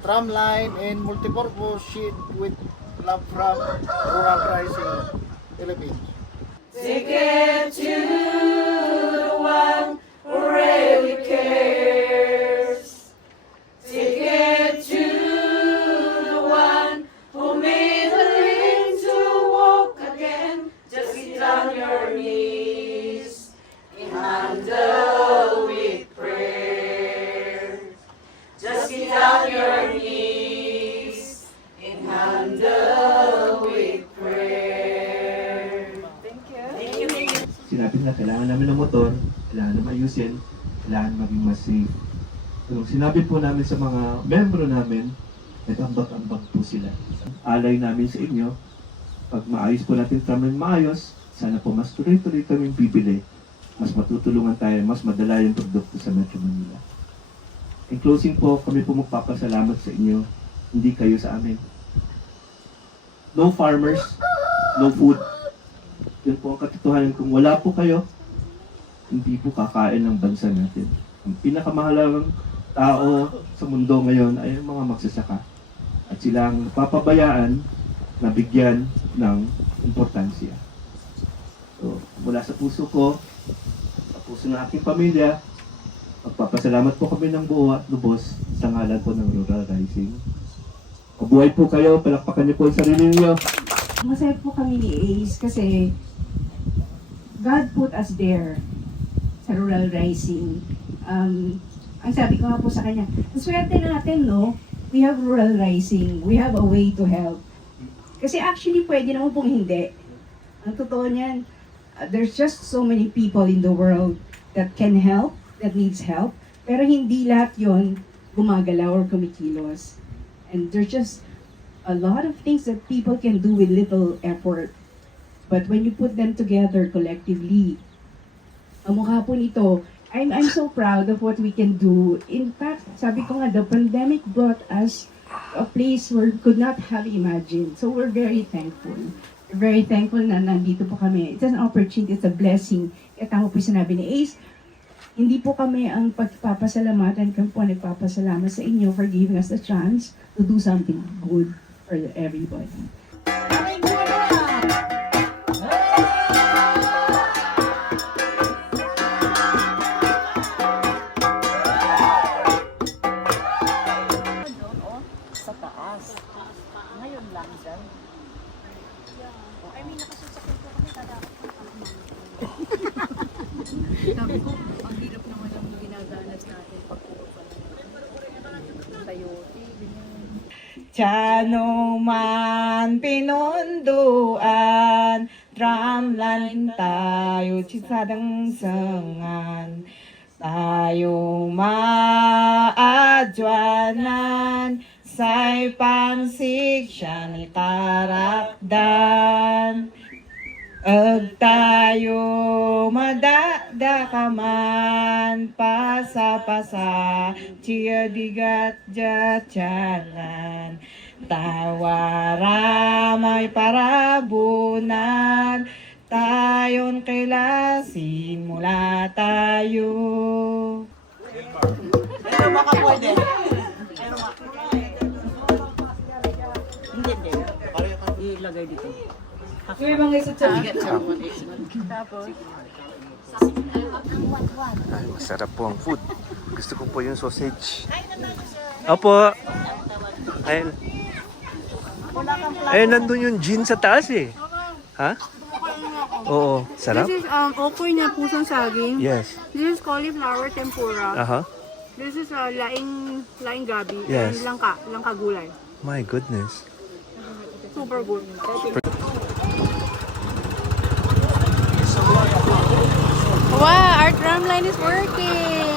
tram line and multipurpose shed with love from Rural Rising Philippines. Ticket to the one who really cares. Ticket to the one who made the ring to walk again. Just get on your knees and handle with prayer. Just get on your knees and handle with prayer. Thank you. Thank you. Sinabi na kailangan namin ng motor, kailangan na ayusin, kailangan maging mas safe. So, sinabi po namin sa mga membro namin, nag-ambag-ambag po sila. Alay namin sa inyo, pag maayos po natin kami maayos, sana po mas tuloy-tuloy kaming bibili, mas matutulungan tayo, mas madala yung produkto sa Metro Manila. In closing po, kami po magpapasalamat sa inyo, hindi kayo sa amin. No farmers, no food. Yun po ang katotohanan. Kung wala po kayo, hindi po kakain ng bansa natin. Ang pinakamahalagang tao sa mundo ngayon ay ang mga magsasaka. At silang papabayaan na bigyan ng importansya. So, mula sa puso ko, sa puso ng aking pamilya, magpapasalamat po kami ng buo at lubos sa ngalan po ng Rural Rising. Mabuhay po kayo, palakpakan niyo po ang sarili niyo. Masaya po kami ni Ace kasi God put us there sa Rural Rising. Ang sabi ko nga po sa kanya, swerte natin, no? We have Rural Rising. We have a way to help. Kasi actually, pwede naman pong hindi. Ang totoo niyan, there's just so many people in the world that can help, that needs help. Pero hindi lahat yon gumagalaw or kumikilos. And there's just a lot of things that people can do with little effort. But when you put them together collectively, ang mukha po nito, I'm so proud of what we can do. In fact, sabi ko nga, the pandemic brought us a place where we could not have imagined. So we're very thankful. We're very thankful na nandito po kami. It's an opportunity, it's a blessing. Kaya tama po sinabi ni Ace, hindi po kami ang pagpapasalamatan, kami po nagpapasalamat sa inyo for giving us the chance to do something good for everybody. Sa taas. Ngayon lang dyan. I mean, nakasasakit ko kami, tatapos ko kami. Sabi ko, ang hirap naman ang ginaganas natin pag puro pa sayote. Tiyanong man pinunduan, drumline tayo, chisadang sangan. Tayo maadwanan, say pansig siya ni tarakdan. Ag tayo madadakaman, pasa-pasa, chiya digat jatyalan. Tawara may parabunan, tayon kilasin mula tayo. Pero baka pwede. Hindi. Ilagay dito. Yung mga isa Tapos. Ay, masarap po ang food. Gusto ko po yung sausage. Opo. Ayun. Ayun, nandun yung gin sa taas eh. Ha? Oo. Sarap? This is okoy na pusong saging. Yes. This is cauliflower tempura. Aha. This is laing gabi. Yes. And langka gulay. My goodness. Super good. Wow, our tram line is working.